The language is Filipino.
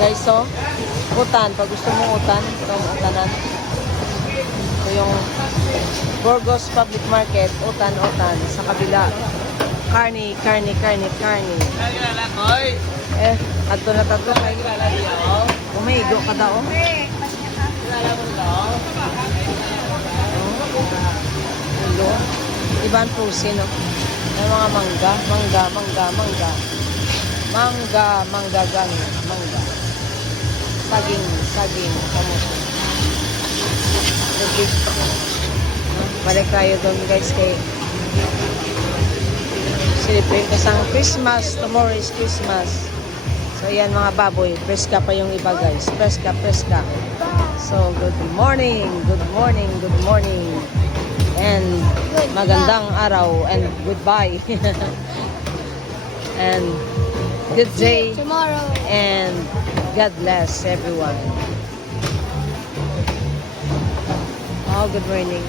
Guys, so, utan. Pag gusto mo utan, ito ang utanan. Ito yung Burgos Public Market, utan. Sa kabila, karni. Ato na tato. Umigo ka daw. Ulo. Ibang pusin, no? May mga mangga. Mangga gani. Mangga. Saging. Kamuso. Balik tayo doon, guys, kay celebrate kasang Christmas. Tomorrow is Christmas. So, yan mga baboy. Preska pa yung iba, guys. Preska. So, good morning. And magandang araw and goodbye. And good day. Tomorrow. And God bless everyone. Oh, good morning.